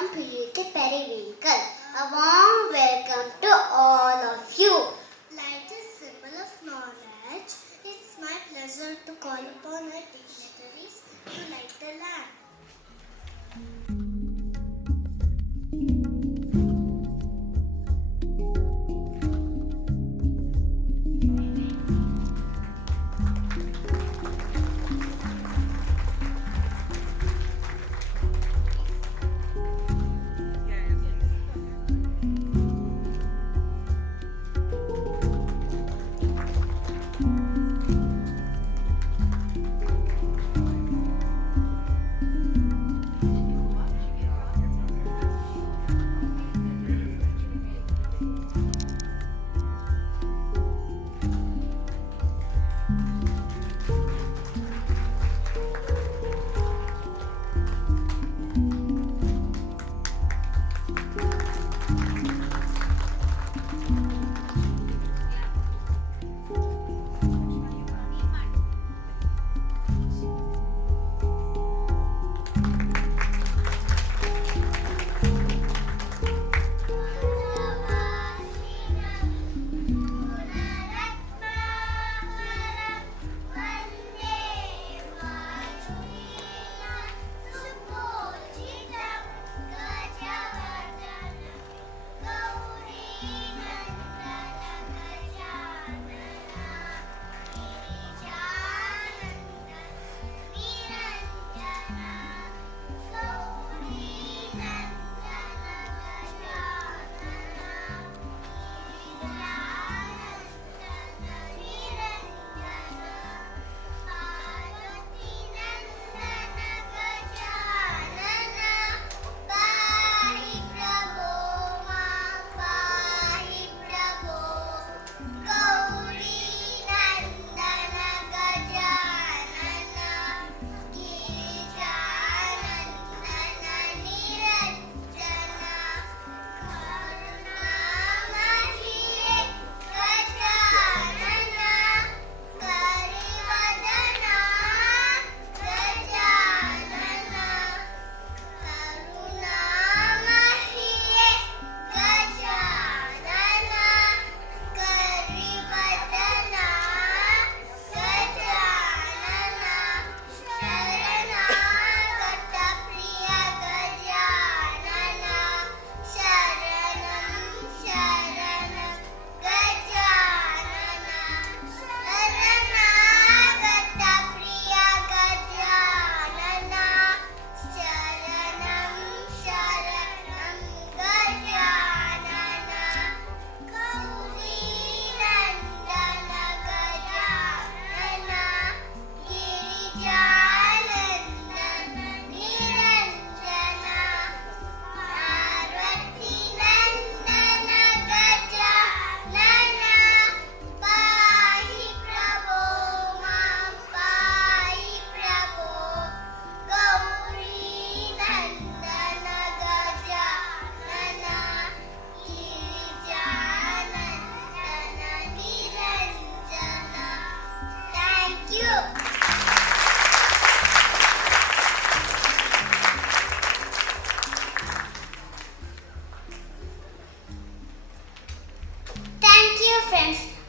from Periwinkle. A warm welcome to all of you. Light is symbol of knowledge. It's my pleasure to call upon our dignitaries to light the lamp.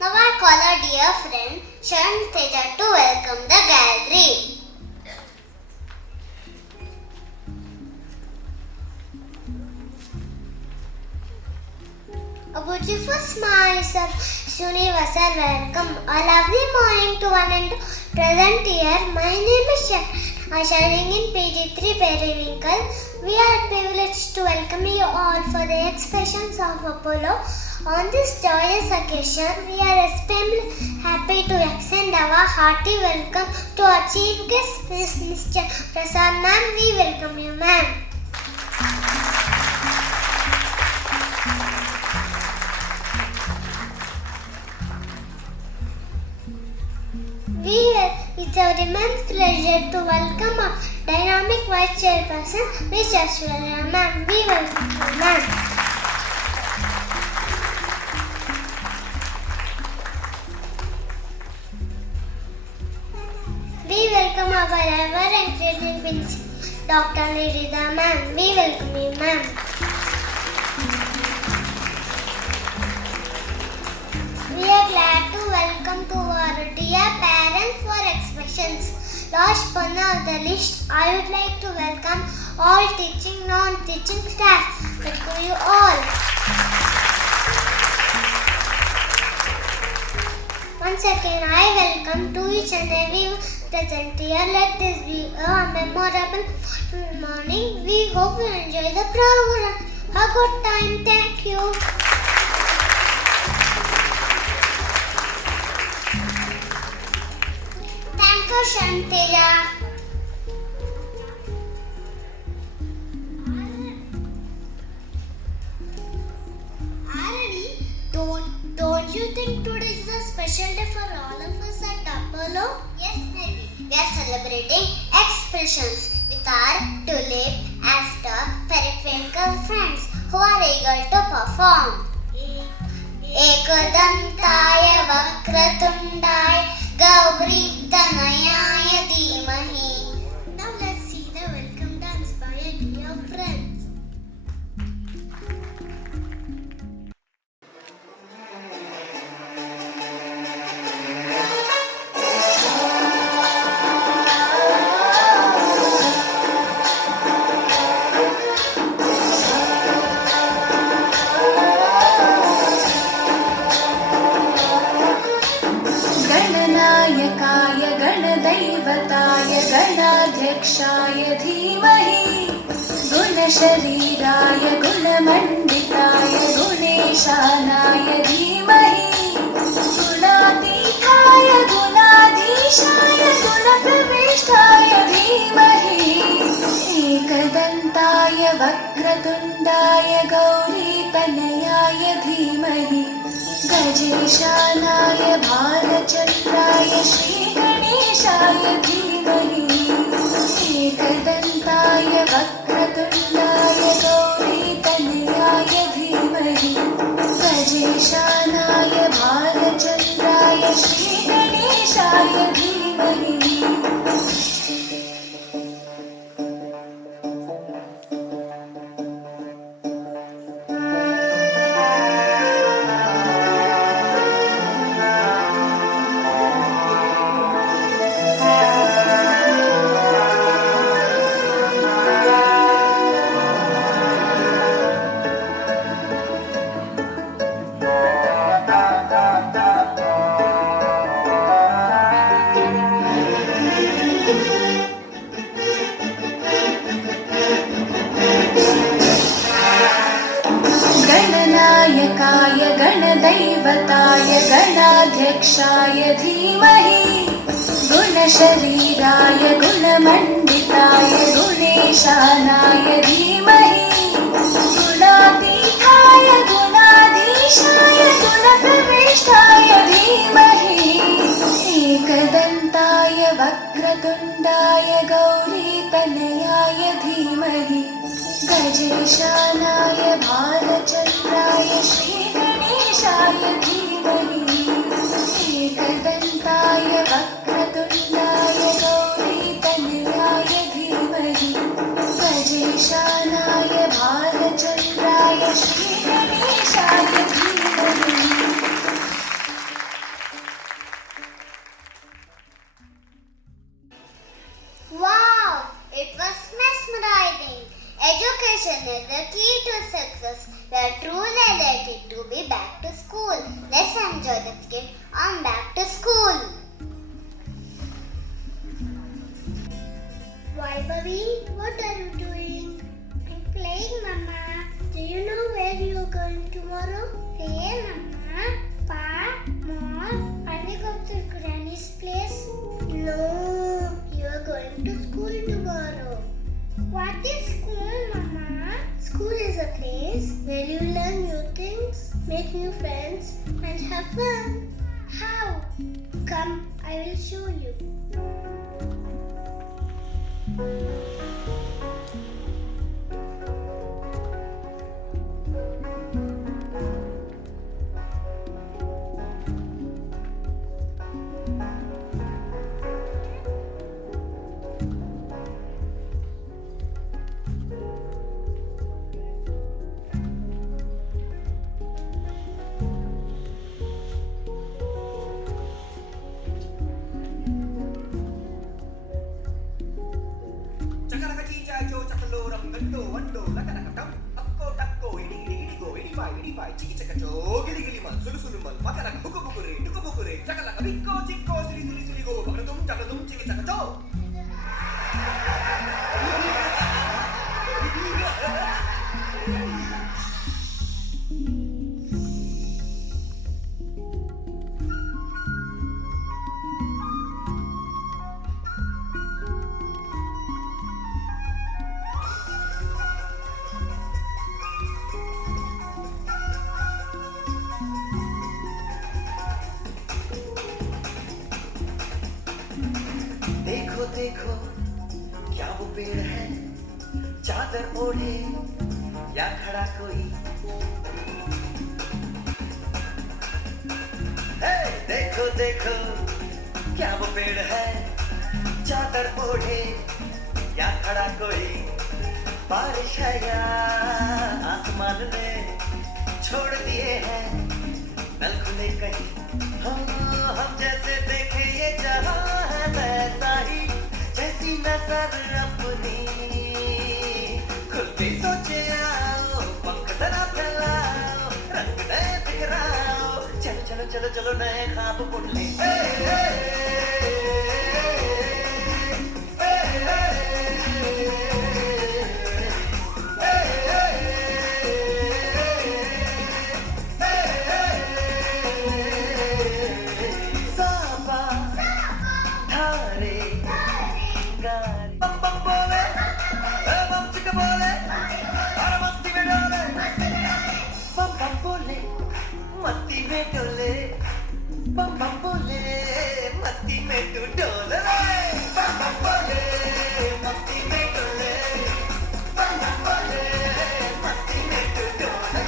Now I call our dear friend Sharon Teja to welcome the gathering. A beautiful smile is a universal welcome. A lovely morning to one and present here. My name is Sharon. I am studying in PG3 Periwinkle. We are privileged to welcome you all for the expressions of Apollo. On this joyous occasion, we are extremely happy to extend our hearty welcome to our chief guest, Mr. Prasad ma'am. We welcome you, ma'am. It's our immense pleasure to welcome our dynamic Vice Chairperson, Ms. Ashwarya ma'am. We welcome you, ma'am. We welcome our ever-encouraging principal, Dr. Nirida ma'am, we welcome you ma'am. We are glad to welcome to our dear parents for expressions. Last but not the least, I would like to welcome all teaching, non-teaching staff. Welcome you all. Once again, I welcome to each and every present here. Let this be a memorable morning. We hope you enjoy the program. A good time. Thank you. Thank you, Shantira. Arani, don't you think today is a special day for all of us at Apollo? Yes, Nidhi. We are celebrating expressions with our tulip, aster, periwinkle friends who are eager to perform. एकदन्ताय वक्रतुण्डाय गौरीतनयाय धीमहि. Now let's see the welcome dance by a dear friends. गणनायकाय गणदैवताय गणाध्यक्षाय धीमहि गुणशरीराय गुणमण्डिताय गुणेशानाय धीमहि गुणातीताय गुणाधीशाय गुणप्रविष्टाय धीमहि एकदन्ताय वक्रतुण्डाय गौरीतनयाय धीमहि गजेशानाय भालचन्द्राय श्रीगणेशाय धीमहि एकदन्ताय वक्रतुण्डाय गौरीतनयाय धीमहि गजेशानाय भालचन्द्राय श्रीगणेशाय धीमहि. गणनायकाय गणदैवताय गणाध्यक्षाय धीमहि गुणशरीराय गुणमण्डिताय गुणेशानाय धीमहि गुणातीताय गुणाधीशाय गुणप्रविष्टाय धीमहि एकदन्ताय वक्रतुण्डाय गौरीतनयाय धीमहि गजेशानाय भालचन्द्राय श्रीगणेशाय धीमहि एकदन्ताय वक्रतुण्डाय गौरीतनयाय धीमहि गजेशानाय भालचन्द्राय श्रीगणेशाय धीमहि. Wow! It was mesmerizing. Education is the key to success. We are truly delighted to be back to school. Let's enjoy the skit on Back to School. Why, Bobby? What are you doing? I'm playing, Mama. Do you know where you are going tomorrow? Hey, Mama. Pa, Mom, are we going to Granny's place? No, you are going to school tomorrow. What is school, Mama? School is a place where you learn new things, make new friends, and have fun. How? Come, I will show you. देखो देखो क्या वो पेड़ है, चादर ओढ़े या खड़ा कोई। हे देखो देखो क्या वो पेड़ है, चादर ओढ़े या खड़ा कोई। बारिश है या आसमान ने छोड़ दिए हैं नल खुले कहीं। हम जैसे देखे ये जहां है वैसा ही, जैसी नजर अपनी खुल के सोचे आओ, पंख जरा फैलाओ, रंग नए बिखराओ। चलो चलो चलो चलो नए ख्वाब बुन ले। बम बम बोले, बम चिक बोले, और मस्ती में डोले। बम बम बोले, मस्ती में डोले। बम बम बोले, मस्ती में तू डोले। बम बम बोले, मस्ती में डोले। बम बम बोले, मस्ती में तू डोले।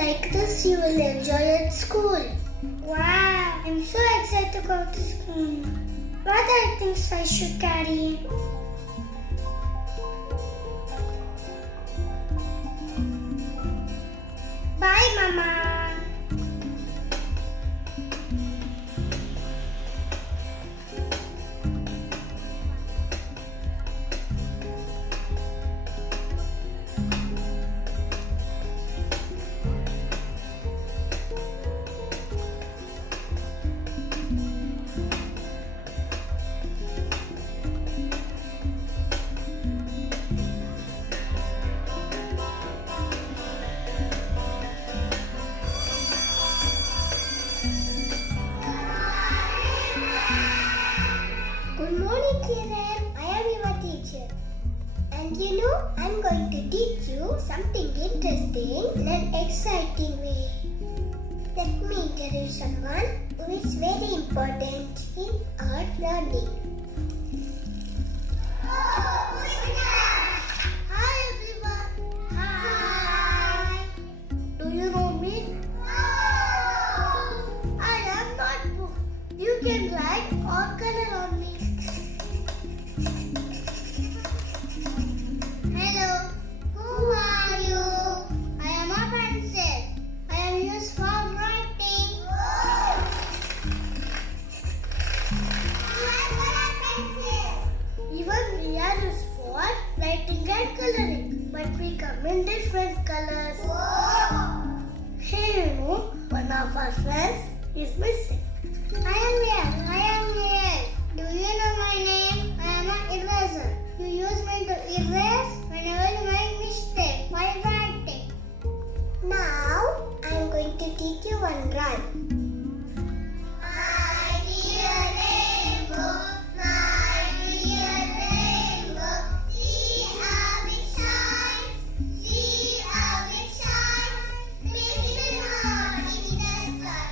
Like this, you will enjoy at school. Wow, I'm so excited to go to school. What are the things I should carry? Bye, Mama. Good morning, children. I am your teacher. And you know, I'm going to teach you something interesting in an exciting way. Let me introduce someone who is very important in our learning. Hi everyone. Hi. Do you know me? I am not book. You can write or color on me. Hello. Who are you? I am a pencil. I am used for writing. Even we are used for writing and coloring, but we come in different colors. Hey, you know, one of our friends is missing. I am here. Do you know my name? I am an eraser. You use me to erase whenever you make mistake while writing. Now I am going to teach you one rhyme. My dear rainbow, see how it shines, making a knot in the sky,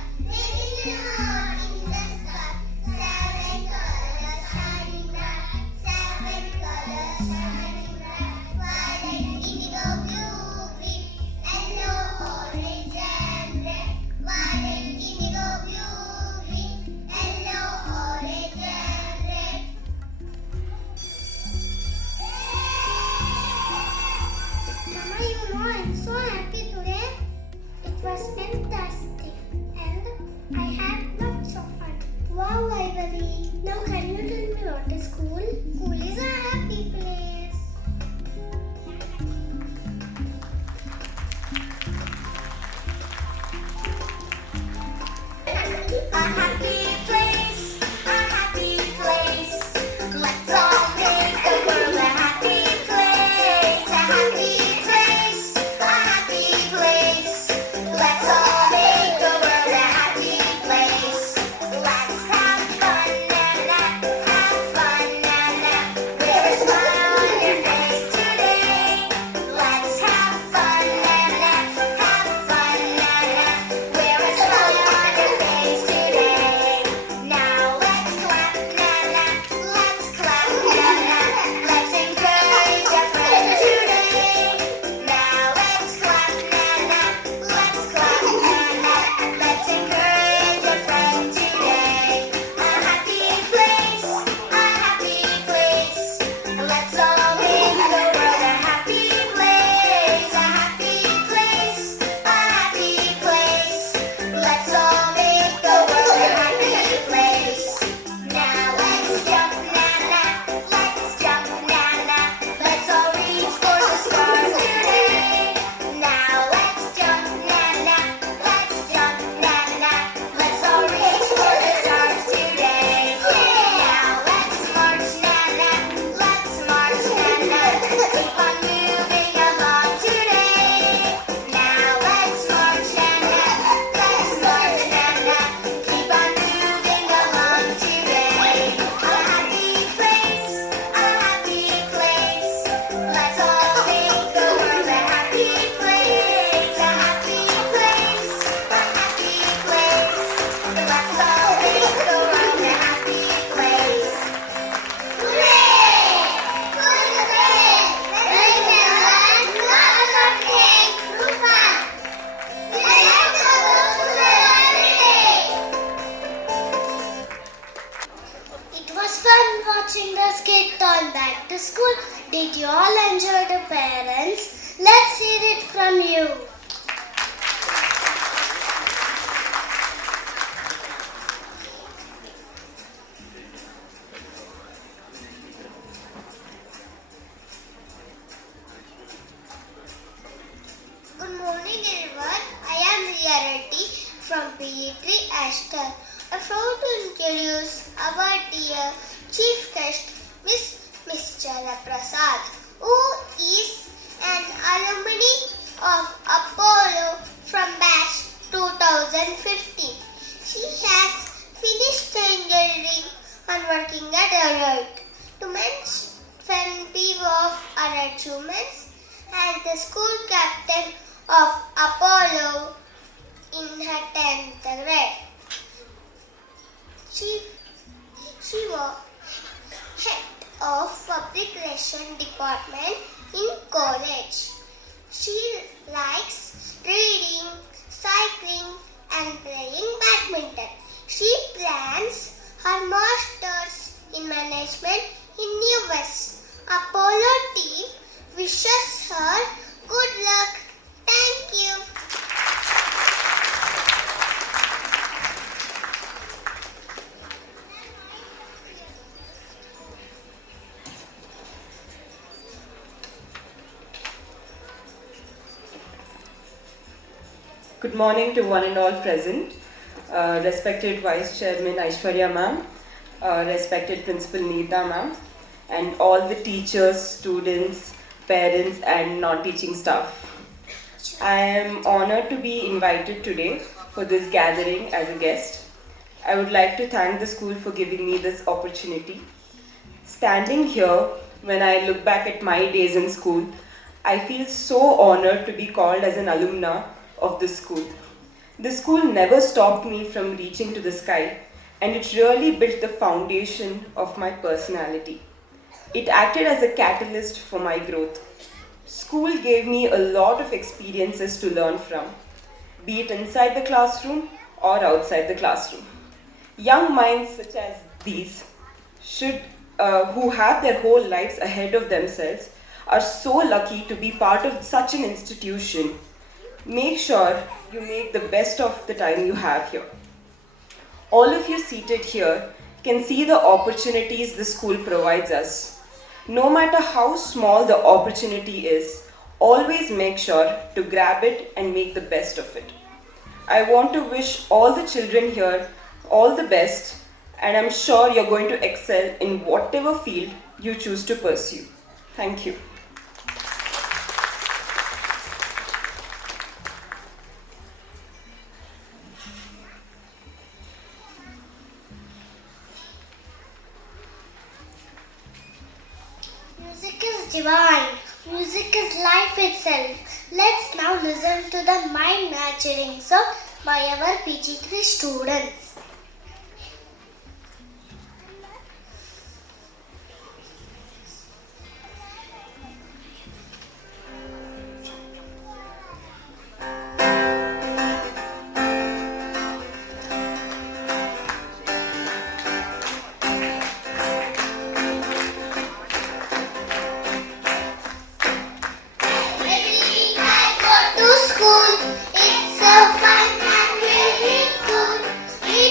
gone back to school. Did you all enjoy the parents? Let's hear it from you. Good morning everyone. I am Riya Reddy from PE3 Ashton. I'm proud to introduce our dear Chief Guest, Miss Chala Prasad, who is an alumni of Apollo from batch 2015. She has finished engineering and working at Deloitte. To mention few of her achievements as the school captain of Apollo in her 10th grade. She was head of public relations department in college. She likes reading, cycling and playing badminton. She plans her masters in management in US. Apollo team wishes her good luck. Thank you. Good morning to one and all present. Respected Vice Chairman Aishwarya ma'am, respected Principal Neeta ma'am, and all the teachers, students, parents and non-teaching staff. I am honored to be invited today for this gathering as a guest. I would like to thank the school for giving me this opportunity. Standing here, when I look back at my days in school, I feel so honored to be called as an alumna of this school. The school never stopped me from reaching to the sky, and it really built the foundation of my personality. It acted as a catalyst for my growth. School gave me a lot of experiences to learn from, be it inside the classroom or outside the classroom. Young minds such as these who have their whole lives ahead of themselves are so lucky to be part of such an institution. Make sure you make the best of the time you have here. All of you seated here can see the opportunities the school provides us. No matter how small the opportunity is, always make sure to grab it and make the best of it. I want to wish all the children here all the best, and I'm sure you're going to excel in whatever field you choose to pursue. Thank you. Music is divine. Music is life itself. Let's now listen to the mind nurturing song by our PG3 students. To school, it's so fun and very cool. We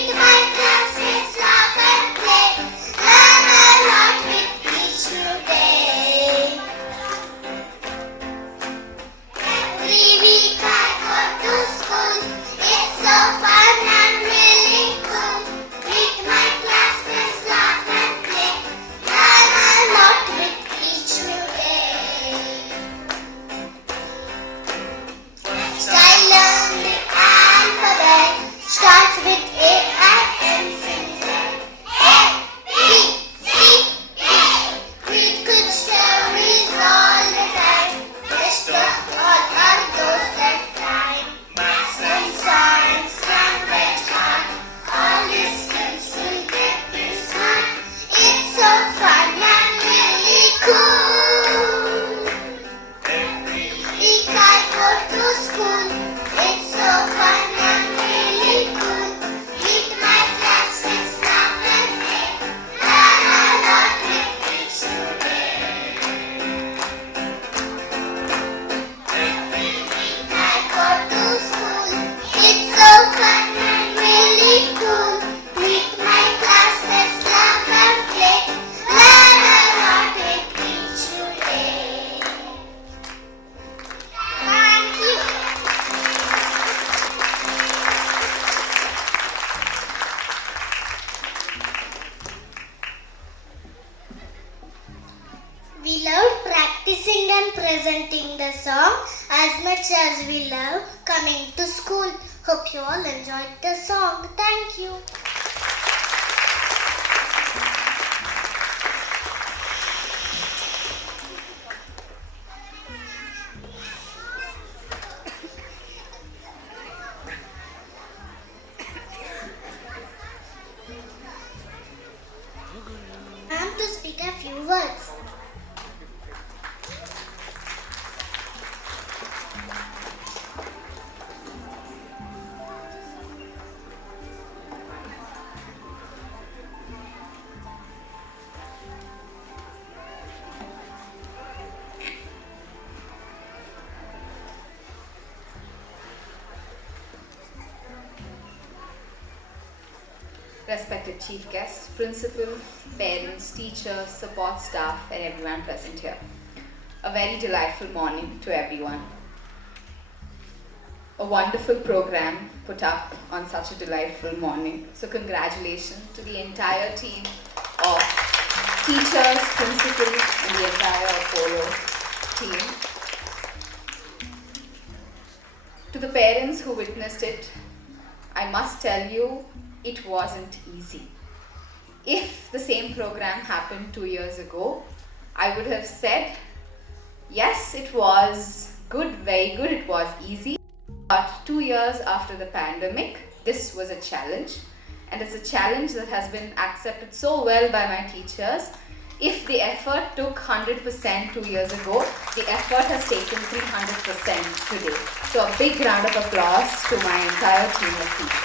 We loved practicing and presenting the song as much as we love coming to school. Hope you all enjoyed the song. Thank you. Ma'am, to speak a few words. Respected chief guests, principal, parents, teachers, support staff and everyone present here. A very delightful morning to everyone. A wonderful program put up on such a delightful morning. So congratulations to the entire team of teachers, principal and the entire Apollo team. To the parents who witnessed it, I must tell you, it wasn't easy. If the same program happened 2 years ago, I would have said, yes, it was good, very good, it was easy. But 2 years after the pandemic, this was a challenge. And it's a challenge that has been accepted so well by my teachers. If the effort took 100% 2 years ago, the effort has taken 300% today. So a big round of applause to my entire team of teachers.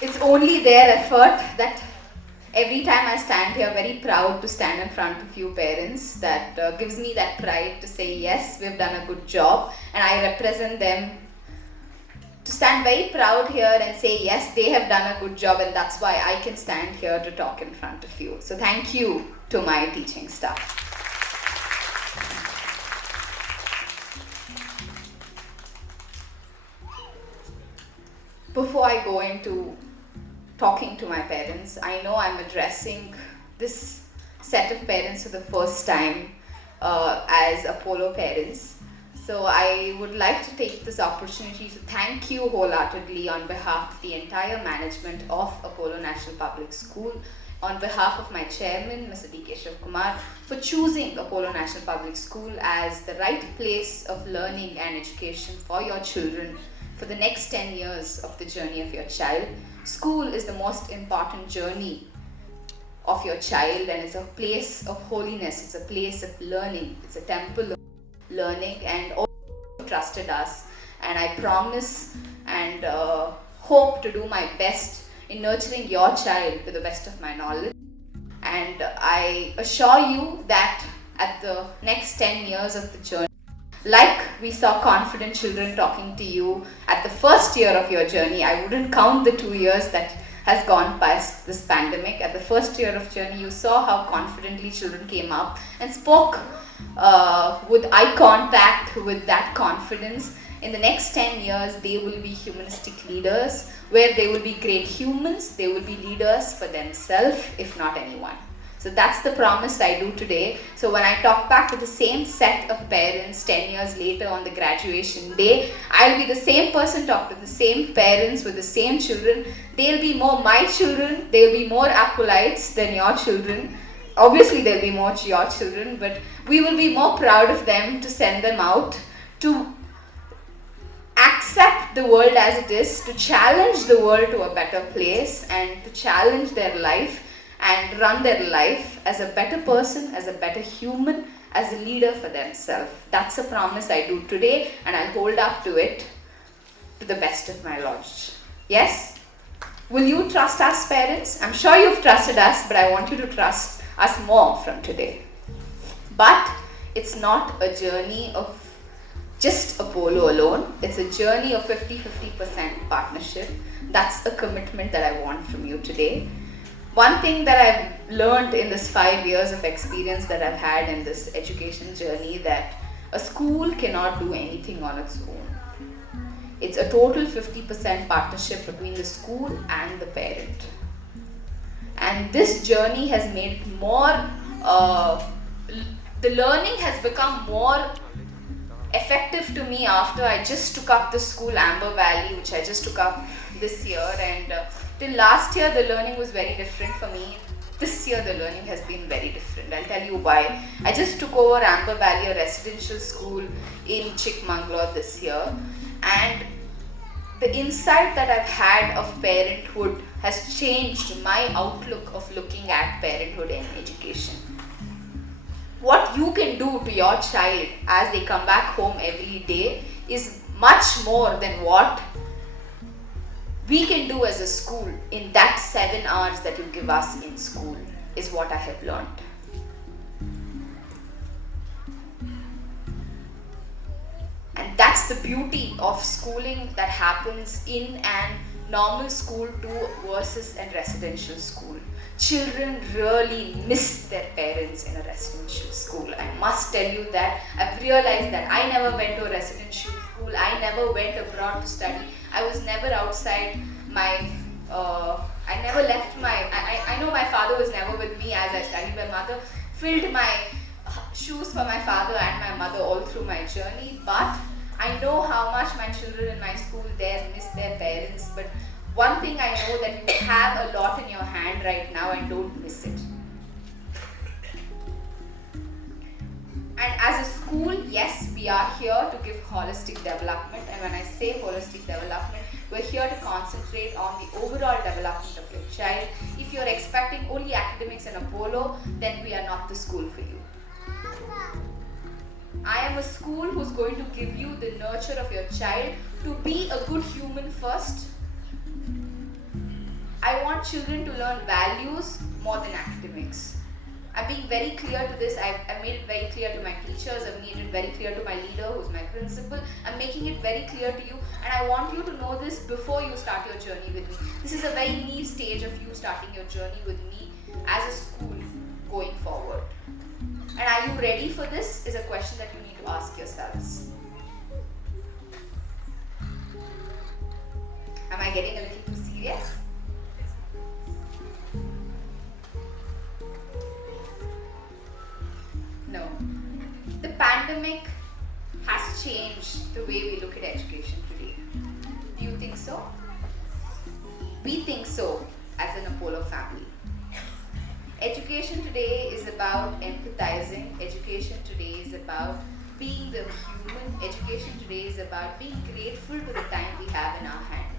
It's only their effort that every time I stand here, very proud to stand in front of you parents, that gives me that pride to say, yes, we've done a good job, and I represent them to stand very proud here and say, yes, they have done a good job, and that's why I can stand here to talk in front of you. So thank you to my teaching staff. Before I go into talking to my parents, I know I'm addressing this set of parents for the first time as Apollo parents. So I would like to take this opportunity to thank you wholeheartedly on behalf of the entire management of Apollo National Public School, on behalf of my chairman, Mr. D. Keshav Kumar, for choosing Apollo National Public School as the right place of learning and education for your children for the next 10 years of the journey of your child. School is the most important journey of your child, and it's a place of holiness, it's a place of learning, it's a temple of learning, and all trusted us. And I promise and hope to do my best in nurturing your child to the best of my knowledge. And I assure you that at the next 10 years of the journey, like we saw confident children talking to you at the first year of your journey, I wouldn't count the 2 years that has gone past this pandemic. At the first year of journey, you saw how confidently children came up and spoke with eye contact, with that confidence. In the next 10 years, they will be humanistic leaders, where they will be great humans, they will be leaders for themselves, if not anyone. So that's the promise I do today. So when I talk back to the same set of parents 10 years later on the graduation day, I'll be the same person, talk to the same parents with the same children. They'll be more my children, they'll be more acolytes than your children. Obviously they'll be more your children, but we will be more proud of them to send them out to accept the world as it is, to challenge the world to a better place, and to challenge their life and run their life as a better person, as a better human, as a leader for themselves. That's a promise I do today, and I'll hold up to it to the best of my knowledge. Yes? Will you trust us, parents? I'm sure you've trusted us, but I want you to trust us more from today. But it's not a journey of just Apollo alone. It's a journey of 50-50% partnership. That's a commitment that I want from you today. One thing that I've learned in this 5 years of experience that I've had in this education journey, that a school cannot do anything on its own. It's a total 50% partnership between the school and the parent. And this journey has made it more, the learning has become more effective to me after I just took up the school Amber Valley, which I just took up this year. And till last year, the learning was very different for me. This year, the learning has been very different. I'll tell you why. I just took over Amber Valley, a residential school in Chikmagalur this year. And the insight that I've had of parenthood has changed my outlook of looking at parenthood and education. What you can do to your child as they come back home every day is much more than what we can do as a school in that 7 hours that you give us in school, is what I have learned. And that's the beauty of schooling that happens in an normal school too versus a residential school. Children really miss their parents in a residential school. I must tell you that I've realized that I never went to a residential school. I never went abroad to study. I was never outside my, I never left my, I know my father was never with me as I studied. My mother filled my shoes for my father and my mother all through my journey. But I know how much my children in my school there miss their parents. But one thing I know, that you have a lot in your hand right now and don't miss it. And as a school, yes, we are here to give holistic development. And when I say holistic development, we're here to concentrate on the overall development of your child. If you're expecting only academics and Apollo, then we are not the school for you. I am a school who's going to give you the nurture of your child to be a good human first. I want children to learn values more than academics. I'm being very clear to this. I've made it very clear to my teachers. I've made it very clear to my leader, who's my principal. I'm making it very clear to you, and I want you to know this before you start your journey with me. This is a very new stage of you starting your journey with me as a school going forward. And are you ready for this? Is a question that you need to ask yourselves. Am I getting a little too serious? No. The pandemic has changed the way we look at education today. Do you think so? We think so as an Apollo family. Education today is about empathizing. Education today is about being the human. Education today is about being grateful to the time we have in our hand.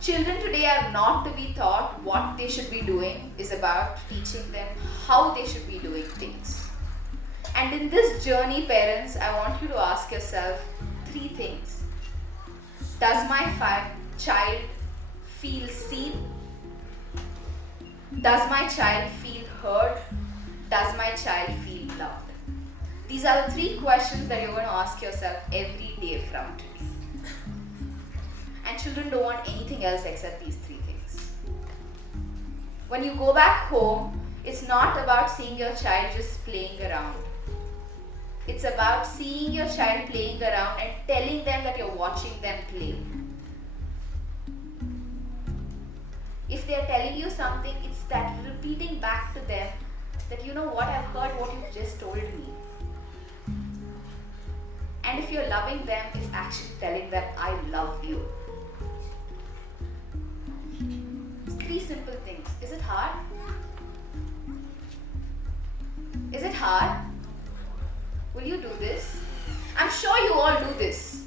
Children today are not to be taught what they should be doing. It's about teaching them how they should be doing things. And in this journey, parents, I want you to ask yourself 3 things. Does my child feel seen? Does my child feel heard? Does my child feel loved? These are the 3 questions that you're going to ask yourself every day from today. And children don't want anything else except these 3 things. When you go back home, it's not about seeing your child just playing around. It's about seeing your child playing around and telling them that you're watching them play. If they're telling you something, it's that repeating back to them that, you know what, I've heard what you've just told me. And if you're loving them, it's actually telling them, I love you. 3 simple things. Is it hard? Is it hard? Will you do this? I'm sure you all do this.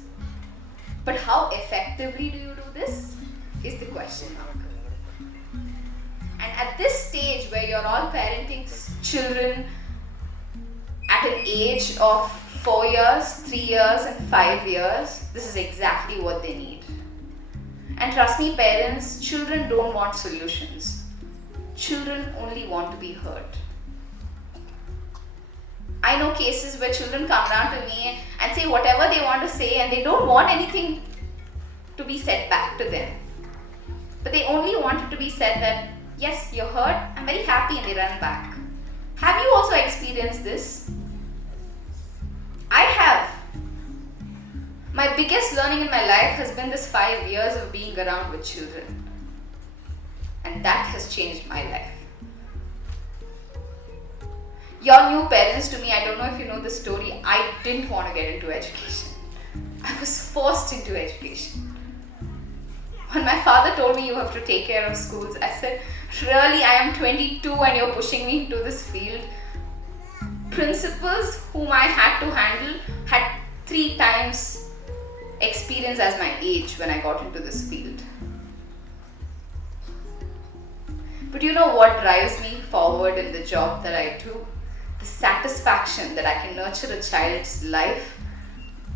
But how effectively do you do this is the question now. And at this stage where you're all parenting children at an age of 4 years, 3 years and 5 years, this is exactly what they need. And trust me, parents, children don't want solutions. Children only want to be heard. I know cases where children come down to me and say whatever they want to say, and they don't want anything to be said back to them. But they only want it to be said that, yes, you're heard, I'm very happy, and they run back. Have you also experienced this? I have. My biggest learning in my life has been this 5 years of being around with children. And that has changed my life. You're new parents to me. I don't know if you know the story. I didn't want to get into education. I was forced into education. When my father told me you have to take care of schools, I said, really, I am 22 and you're pushing me into this field. Principals whom I had to handle had 3 times experience as my age when I got into this field. But you know what drives me forward in the job that I do? The satisfaction that I can nurture a child's life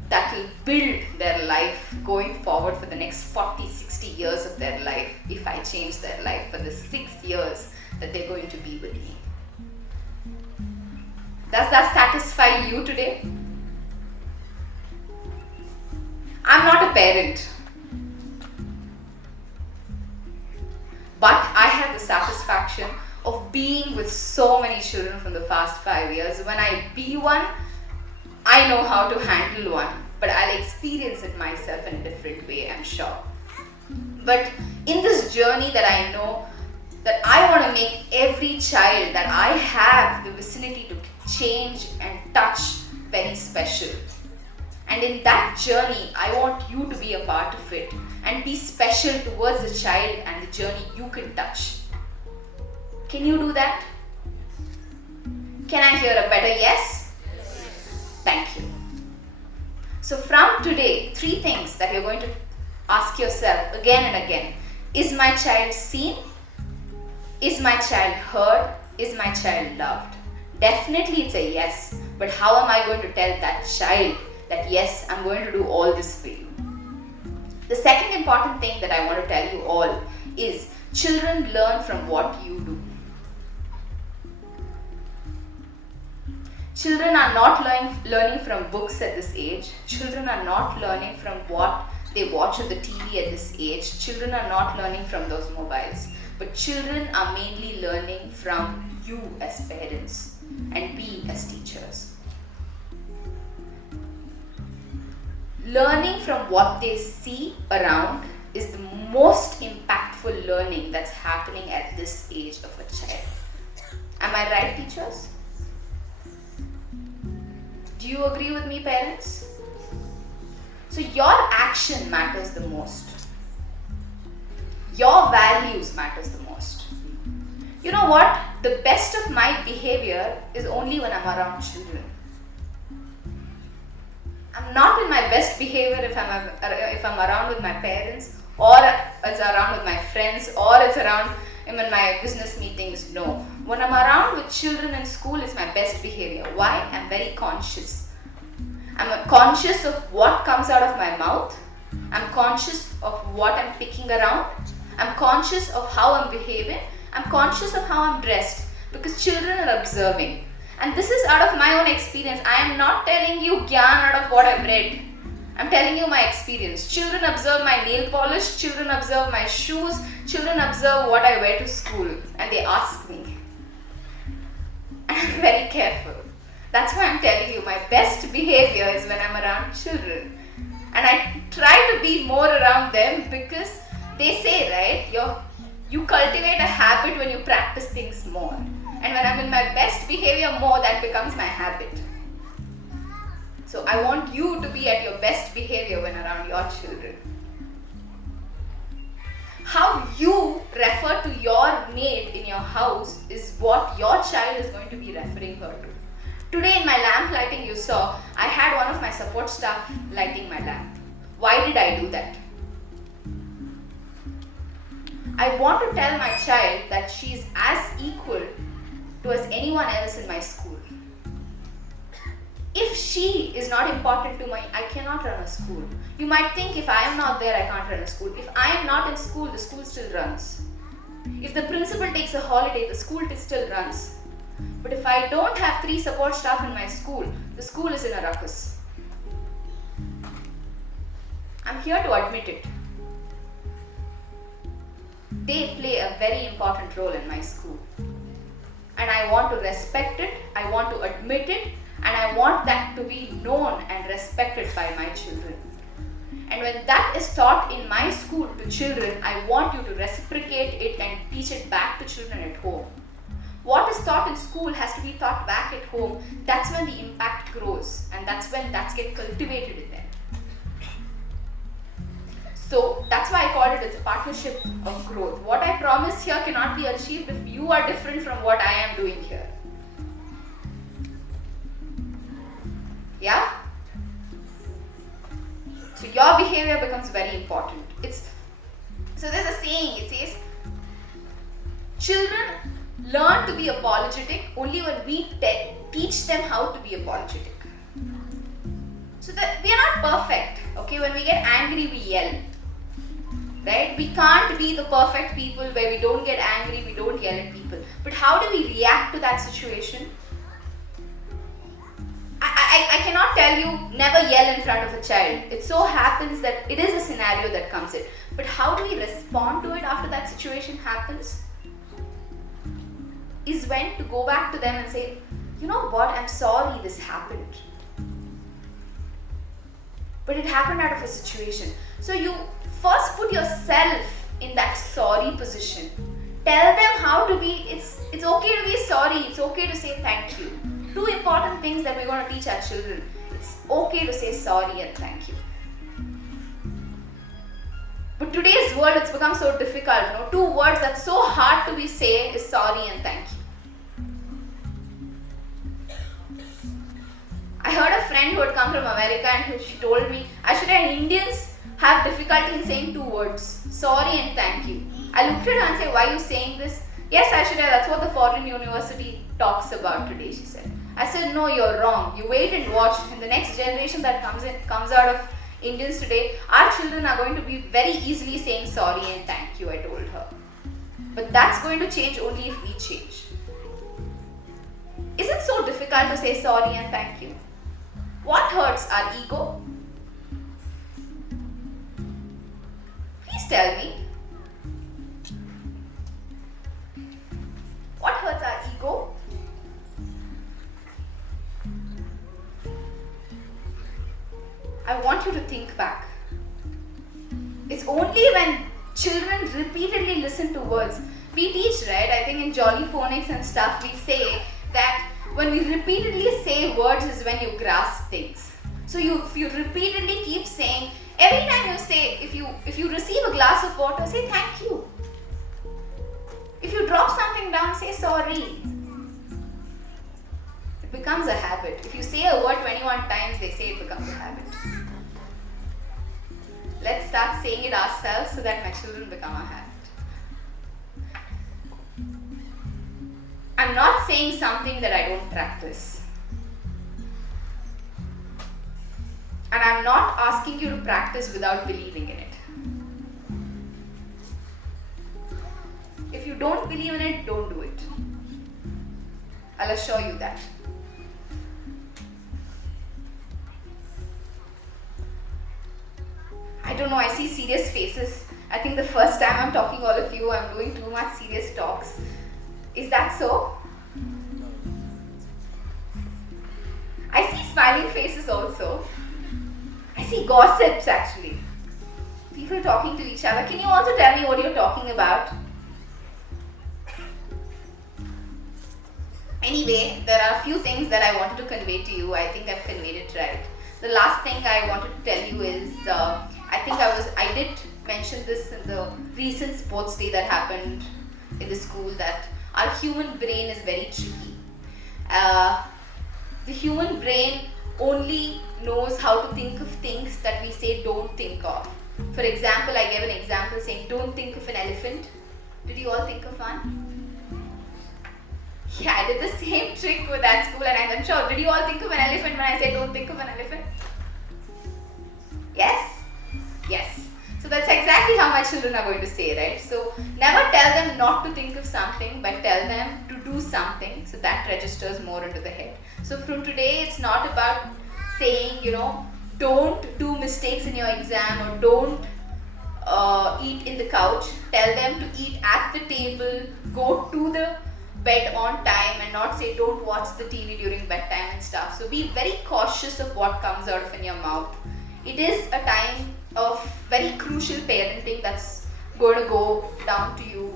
that will build their life going forward for the next 40, 60 years of their life if I change their life for the 6 years that they're going to be with me. Does that satisfy you today? I'm not a parent, but I have the satisfaction of being with so many children from the past 5 years. When I be one, I know how to handle one, but I'll experience it myself in a different way, I'm sure. But in this journey that I know that I want to make every child that I have the vicinity to change and touch very special. And in that journey, I want you to be a part of it and be special towards the child and the journey you can touch. Can you do that? Can I hear a better yes? Thank you. So from today, 3 things that you're going to ask yourself again and again. Is my child seen? Is my child heard? Is my child loved? Definitely it's a yes, but how am I going to tell that child that yes, I'm going to do all this for you? The second important thing that I want to tell you all is children learn from what you do. Children are not learning from books at this age. Children are not learning from what they watch on the TV at this age. Children are not learning from those mobiles. But children are mainly learning from you as parents and we as teachers. Learning from what they see around is the most impactful learning that's happening at this age of a child. Am I right, teachers? Do you agree with me, parents? So your action matters the most. Your values matters the most. You know what? The best of my behavior is only when I'm around children. I'm not in my best behavior if I'm around with my parents, or it's around with my friends, or it's around in my business meetings. No. When I'm around with children in school, it's my best behavior. Why? I'm very conscious. I'm conscious of what comes out of my mouth. I'm conscious of what I'm picking around. I'm conscious of how I'm behaving. I'm conscious of how I'm dressed, because children are observing. And this is out of my own experience. I am not telling you gyan out of what I've read. I'm telling you my experience. Children observe my nail polish. Children observe my shoes. Children observe what I wear to school. And they ask me. And I'm very careful. That's why I'm telling you my best behavior is when I'm around children. And I try to be more around them, because they say, right, you cultivate a habit when you practice things more. And when I'm in my best behavior more, that becomes my habit. So I want you to be at your best behavior when around your children. How you refer to your maid in your house is what your child is going to be referring her to. Today in my lamp lighting you saw, I had one of my support staff lighting my lamp. Why did I do that? I want to tell my child that she is as equal to as anyone else in my school. If she is not important to me, I cannot run a school. You might think if I am not there, I can't run a school. If I am not in school, the school still runs. If the principal takes a holiday, the school still runs. But if I don't have 3 support staff in my school, the school is in a ruckus. I'm here to admit it. They play a very important role in my school. And I want to respect it, I want to admit it, and I want that to be known and respected by my children. And when that is taught in my school to children, I want you to reciprocate it and teach it back to children at home. What is taught in school has to be taught back at home. That's when the impact grows, and that's when that's get cultivated in them. So that's why I called it as a partnership of growth. What I promise here cannot be achieved if you are different from what I am doing here. Yeah? So your behavior becomes very important. So there's a saying, it says, children learn to be apologetic only when we teach them how to be apologetic. So that we are not perfect, okay? When we get angry, we yell, right? We can't be the perfect people where we don't get angry, we don't yell at people. But how do we react to that situation? I cannot tell you never yell in front of a child. It so happens that it is a scenario that comes in. But how do we respond to it after that situation happens? Is when to go back to them and say, you know what, I'm sorry this happened. But it happened out of a situation. So you first put yourself in that sorry position. Tell them how to be, it's okay to be sorry, it's okay to say thank you. Two important things that we're going to teach our children. It's okay to say sorry and thank you. But today's world, it's become so difficult. You know, two words that's so hard to be say is sorry and thank you. I heard a friend who had come from America and she told me, Ashura, Indians have difficulty in saying two words, sorry and thank you. I looked at her and said, why are you saying this? Yes, Ashura, that's what the foreign university talks about today, she said. I said, no, you're wrong. You wait and watch. In the next generation that comes out of Indians today, our children are going to be very easily saying sorry and thank you, I told her. But that's going to change only if we change. Is it so difficult to say sorry and thank you? What hurts our ego? Please tell me. What hurts our ego? I want you to think back. It's only when children repeatedly listen to words. We teach, right? I think in Jolly Phonics and stuff, we say that when we repeatedly say words is when you grasp things. So if you repeatedly keep saying, every time you say, if you receive a glass of water, say thank you. If you drop something down, say sorry. It becomes a habit. If you say a word 21 times, they say it becomes a habit. Let's start saying it ourselves so that my children become a habit. I'm not saying something that I don't practice. And I'm not asking you to practice without believing in it. If you don't believe in it, don't do it. I'll assure you that. I don't know, I see serious faces. I think the first time I'm talking all of you, I'm doing too much serious talks. Is that so? I see smiling faces also. I see gossips actually. People talking to each other. Can you also tell me what you're talking about? Anyway, there are a few things that I wanted to convey to you. I think I've conveyed it right. The last thing I wanted to tell you is, I did mention this in the recent sports day that happened in the school, that our human brain is very tricky. The human brain only knows how to think of things that we say don't think of. For example, I gave an example saying don't think of an elephant. Did you all think of one? Yeah, I did the same trick with that school and I'm sure. Did you all think of an elephant when I said don't think of an elephant? Yes? Yes. So that's exactly how my children are going to say, right? So never tell them not to think of something, but tell them to do something so that registers more into the head. So from today, it's not about saying, don't do mistakes in your exam or don't eat in the couch. Tell them to eat at the table, go to the bed on time and not say don't watch the TV during bedtime and stuff. So be very cautious of what comes out of in your mouth. It is a time of very crucial parenting that's going to go down to you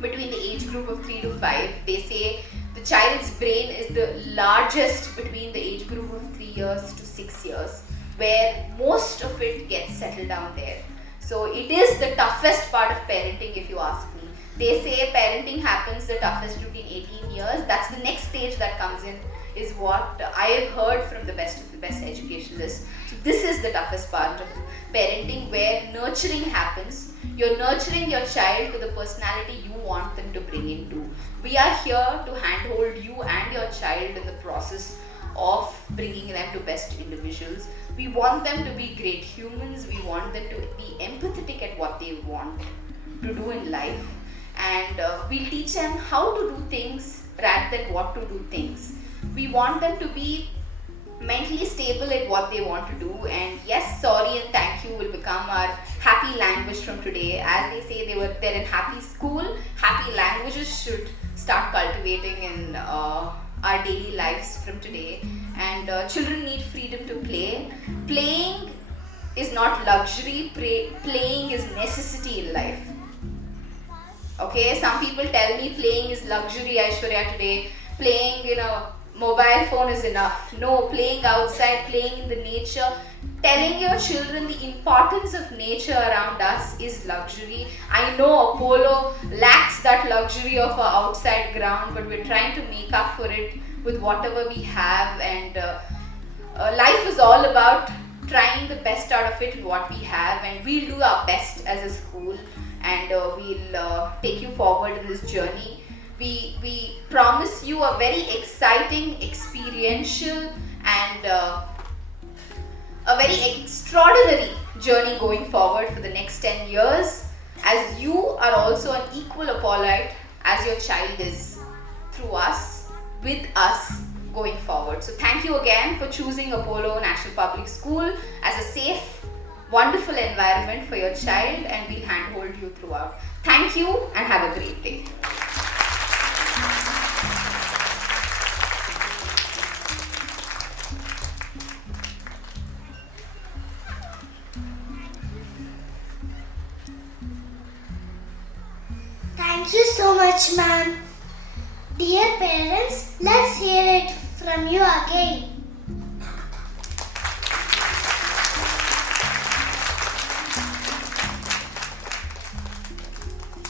between the age group of 3 to 5. They say the child's brain is the largest between the age group of 3 years to 6 years, where most of it gets settled down there. So it is the toughest part of parenting, if you ask me. They say parenting happens the toughest between 18 years. That's the next stage that comes in, is what I have heard from the best of the best educationalists. So this is the toughest part of parenting, where nurturing happens. You're nurturing your child to the personality you want them to bring into. We are here to handhold you and your child in the process of bringing them to best individuals. We want them to be great humans. We want them to be empathetic at what they want to do in life. And we'll teach them how to do things rather than what to do things. We want them to be mentally stable at what they want to do, and yes, sorry and thank you will become our happy language from today. As they say, they're in happy school, happy languages should start cultivating in our daily lives from today. And children need freedom to play. Playing is not luxury, playing is necessity in life. Okay, some people tell me playing is luxury, Aishwarya, today. Playing in a mobile phone is enough. No, playing outside, playing in the nature, telling your children the importance of nature around us is luxury. I know Apollo lacks that luxury of an outside ground, but we're trying to make up for it with whatever we have. And life is all about trying the best out of it with what we have, and we'll do our best as a school, and we'll take you forward in this journey. We promise you a very exciting, experiential, and a very extraordinary journey going forward for the next 10 years, as you are also an equal Apollite as your child is through us, with us going forward. So thank you again for choosing Apollo National Public School as a safe, wonderful environment for your child, and we'll handhold you throughout. Thank you and have a great day. Thank you so much, ma'am. Dear parents, let's hear it from you again.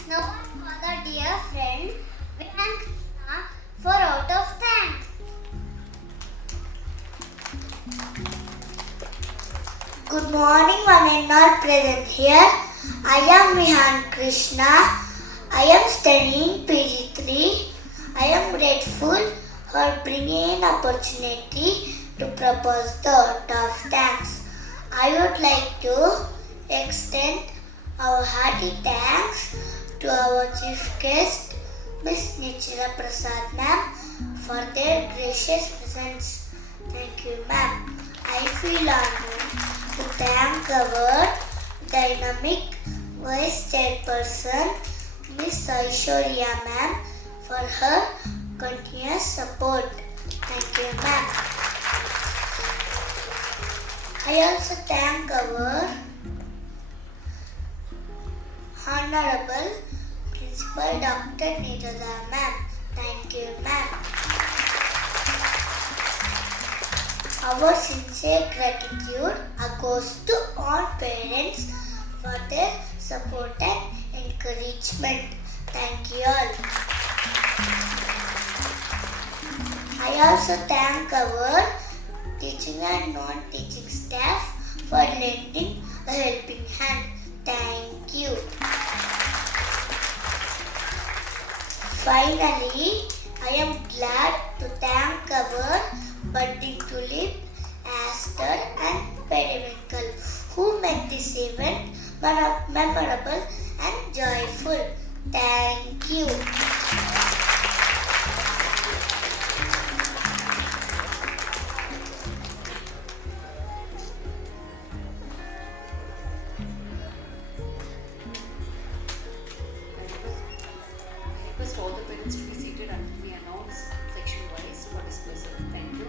Now for the dear friend, we thank Krishna for out of thanks. Good morning, one and all present here. I am Vihan Krishna. I am studying PG3. I am grateful for bringing an opportunity to propose the vote of thanks. I would like to extend our hearty thanks to our chief guest, Miss Nichira Prasad ma'am, for their gracious presence. Thank you, ma'am. I feel honored to thank our dynamic Vice Chairperson, Miss Aishwarya ma'am, for her continuous support. Thank you, ma'am. I also thank our Honorable Principal Dr. Nirada ma'am. Thank you, ma'am. Our sincere gratitude goes to all parents for their support and encouragement. Thank you all. I also thank our teaching and non-teaching staff for lending a helping hand. Thank you. Finally, I am glad to thank our budding tulip, aster and periwinkle who made this event memorable and joyful. Thank you. Request all the parents to be seated until we announce section wise for dismissal. Thank you.